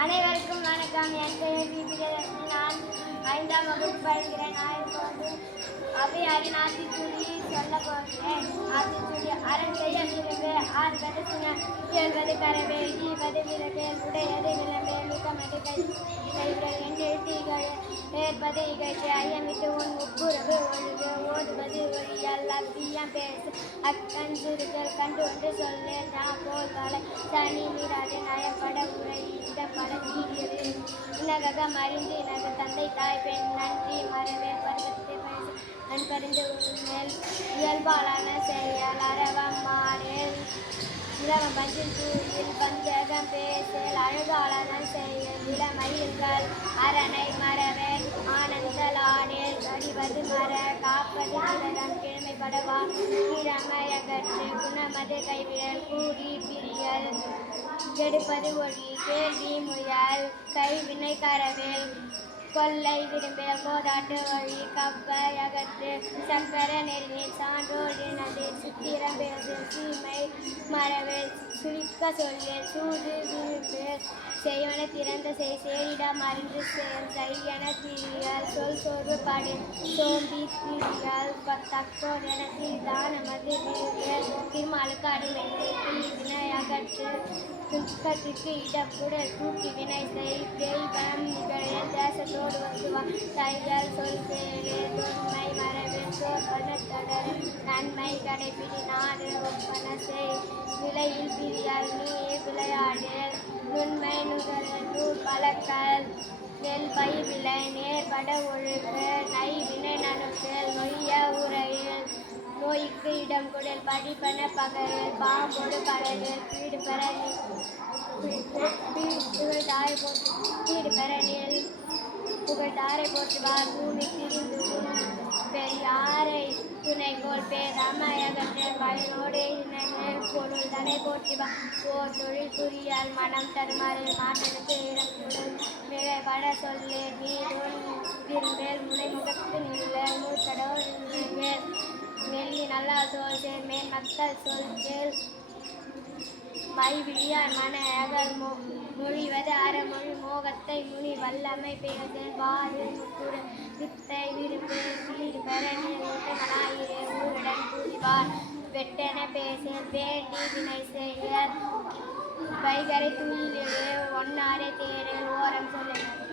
அனைவருக்கும் வணக்கம். என் பெயர் தீபிகதர்ஷினி. நான் 5ஆம் வகுப்பு படிக்கிறேன். நான் இப்போது அவையாரின் ஆத்திச்சூடி சொல்ல போகிறேன். ஆத்திச்சூடி அரண் செய்ய விரும்பு ஆறுவது சுன இயல்வது கரவே ஈவது விறகு உடையது விளம்பே மிக்கமது கைகள் என்று எழுத்திகள் ஏற்பது இகழ்ச்சி ஐயமிட்டு உன் உப்புறவு ஒழுகு ஓதுவது ஒழியால் அவ்வியம் பேசு அக்கண் சுருக்கள் கண்டு ஒன்று சொல்லே நான் போல் தலை சனி மீறாது நயப்பட உரை இடப்பட தீரியது இனக மறிந்து இனது தந்தை தாய் பெண் நன்றி மறவே பருவத்தை பேசு நண்பறிந்து உண்மேல் இயல்பாலான செயல் அரவம் மாறேல் இளவம் பஞ்சில் தூயில் பஞ்சகம் பேசல் அழுகாளன் செயல் இளமயில்கள் அரணை மரவே ஆனந்தலாடேல் கடிவது மர காப்பது நிலதம் கிழமைப்படவா கிழமையகற்று குணமது கைவிரல் கூடி பிரியல் கெடுப்பது ஒளி கேள்வி முயல் கைவினை கரவேல் கொல்லை விரும்பில் கோதாட்டு வழி கப்பை அகற்று சக்கர நெறியில் சான்றோடினது சித்திரம் பேசு சீமை மரவில் சுழிக்க சொல்லியல் சூது விரும்பில் செய்வன திறந்த சேரிடம் அறிந்து செய்யன திரியல் சொல் சோர்வு பாடி சோம்பி திரியல் தக்கோர் என தானமது விரும்பியல் திருமாலுக்கு அடிமைத்து வினை அகற்று துக்கத்திற்கு இடம் கூட தூக்கி வினை செய் தெய்வம் நிகழ் தேசத்தோடு வந்து தைகள் சொல் செயலே தொன்மை மரபில் சோர்வனத்தடர் நன்மை கடைபிடி நாடு ஒப்பன செய் விலையில் பிரியால் நீ விளையாடல் நுண்மை நுகரல் நூல் பழக்கல் நெல் பயிர் விளை நேர்பட ஒழுக்கு நை வினை நனுக்கல் நொய்ய உரையில் நோய்க்கு இடம் குடல் படிப்பன பகரல் பாம்போடு பரவல் வீடு பெற நெல் புகழ்தாரை போற்றுவார் பூமி திரிந்து பெரியாரை துணைகோள் பேரமையகற்ற பயனோடு இணைமேல் பொருள் தலை போற்றிவார் ஓர் தொழில் புரியால் மனம் தருமாறு மாற்றனுக்கு இடம் மிகை பட சொல்லே நீருள் விரும்பேல் முனைமுகத்து நில்ல மூத்தடோர் மேல் வெள்ளி நல்லா தோல் சேர் மேல் மக்கள் சொல் கேள் மை விழியார் மன அகல் மொழிவது அறமொழி மோகத்தை முனி வல்லமை பேசல் வாறு முக்குற வித்தை விரும்பு வீடு பெறனே ஊட்டங்களாயிரே ஊருடன் கூறிவார் வெட்டென பேசல் வேண்டி வினை செய்ய வைகரை துயிலே ஒன்னாரே தேரல் ஓரம் சொல்லுங்கள்.